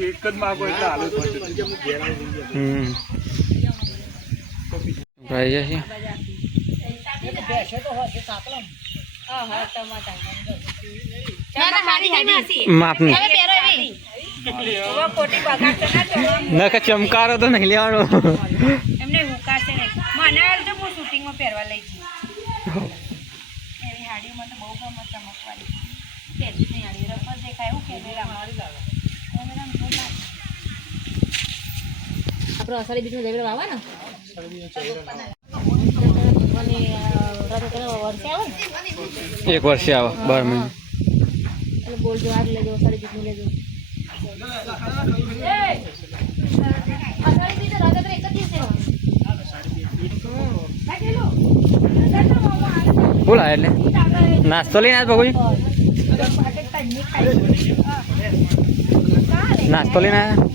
એક જ માગો એટલે હાલ માપની ના ચમકારો તો નહીં લેવાનો એમને હુકાશે નહીં મને તો હું શૂટિંગમાં પહેરવા લઈ જઈ એવી હાડીમાં તો બહુ ગમે ચમકવાળી તેની હાડી રફર દેખાય એવું કેમેરા આપણે અષાઢી બીજનું જઈ વાવા ને એક વર્ષે આવે 12 મહિને એટલે બોલજો આજ લેજો અષાઢી બીજનું લેજો અષાઢી બીજ રાજા એક જ દિવસે બોલા એટલે નાસ્તો લઈને આજ બગુજી નાસ્તો લઈને આવ્યા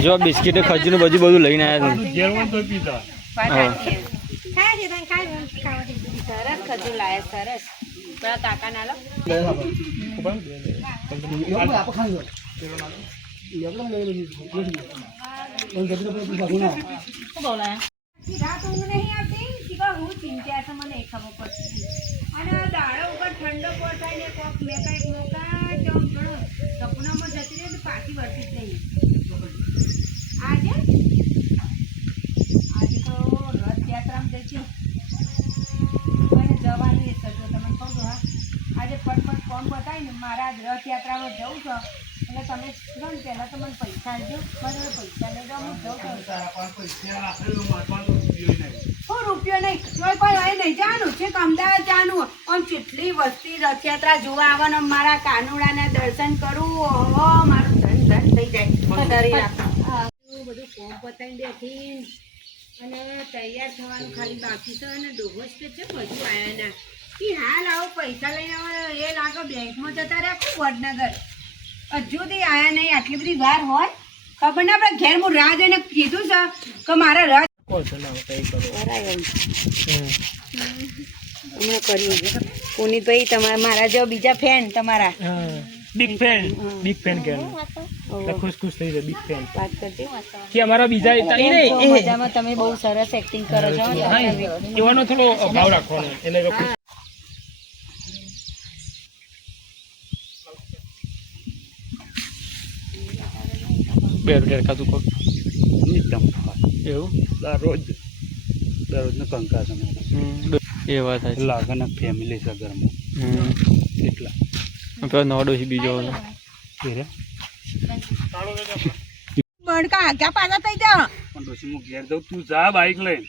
જો બિસ્કીટ ખજૂર બધું લઈને આવ્યા સરસ ખજૂર લાયા સરસ પેલા કાકા ના લો ચિંતા છે મને ખબર પડતી અને દાડો ઉપર ઠંડો પડતા ને કોક મેં કઈક મોકા સપનામાં જતી રહે તો પાછી વળતી જ નહીં આજે તો રથયાત્રામાં જઈ અને જવાનું એ સજો તમે કહું છો હા આજે ફટફટ ફોન બતાવીને મારા રથયાત્રામાં જવું છો એટલે તમે જો ને પહેલાં તો મને પૈસા આપજો મને પૈસા લઈ જાઓ હું જઉં રૂપિયો નહીં કોઈ પણ અહીં નહીં જવાનું છે અમદાવાદ જવાનું આમ કેટલી વસ્તી રથયાત્રા જોવા આવવાનું મારા કાનુડાના દર્શન કરું ઓહો મારું ધન થઈ જાય બધું ફોર્મ પતાવી બેઠી અને તૈયાર થવાનું ખાલી બાકી છે અને ડોહોસ કે છે બધું આવ્યા ના કે હાલ આવો પૈસા લઈને એ લાગે બેંકમાં જતા રહ્યા ખૂબ વડનગર હજુ સુધી આવ્યા નહીં આટલી બધી વાર હોય ખબર ના આપણે ઘેર હું રાહ જોઈને કીધું છે કે મારા રાહ પુનિતભાઈ તમારા મારા જેવા બીજા ફેન તમારા બિગ ફેન કે ખુશ ખુશ થઈ જાય બિગ ફેન વાત કરજો કે અમારા બીજા મજામાં તમે બહુ સરસ એક્ટિંગ કરો છો એવાનો થોડો ભાવ રાખવાનો એને બે રૂપિયા ખાતું કોક એવું દરરોજ ને કંકા તમે એ વાત લાગે ને ફેમિલી છે ઘરમાં એટલા પેલો નોડો બીજો બડકા આગા પાછા થઈ જા પણ પછી હું ઘેર જાઉં તું જા બાઈક લઈને